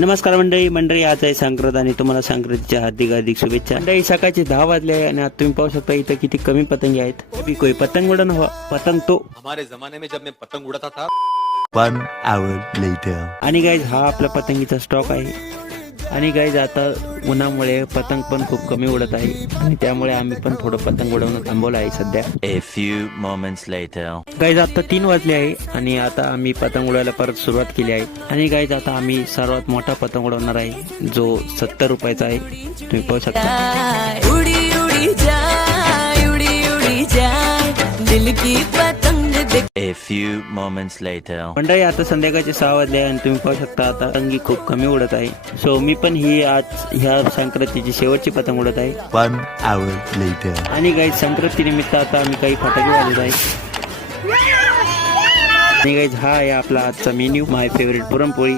नमस्कार मंडळी आज आहे संक्रांत आणि तुम्हाला संक्रांतीच्या हार्दिक शुभेच्छा। मंडळी सकाळचे 10 वाजले आहे आणि आता तुम्ही पाहू शकता इथं किती कमी पतंगी आहेत। अभी कोई पतंग उड़ाना हुआ पतंग तो हमारे जमाने में जब मैं पतंग उड़ाता था। 1 hour later आणि गाइज हा आपला पतंगीचा स्टॉक आहे आणि गाइज आता उन्हामुळे पतंग पण खूप कमी उडत आहे आणि त्यामुळे आम्ही पण थोडं पतंग उडवणं थांबवलं आहे सध्या। a few moments later guys आता 3 वाजले आहे आणि आता आम्ही पतंग उडवायला परत सुरुवात केली आहे आणि गाइज आता आम्ही सर्वात मोठा पतंग उडवणार आहे जो 70 रुपयाचा आहे। तुम्ही पाहू शकता उड़ी उड़ी जाए उड़ी उड़ी जाए दिल की पतंग देख। a few moments later मंडळी आता संध्याकाळचे 6 वाजले आणि तुम्ही पाहू शकता आता पतंगी खूप कमी उडत आहे। सो मी पण ही आज ह्या संक्रांतीची शेवटची पतंग उडत आहे। 1 hour later आणि गाइज संक्रांती निमित्त आता आम्ही काही फटाके वाजवत आहे आणि गाइज हा आहे आपला आजचा मेन्यू माय फेवरेट पुरणपोळी।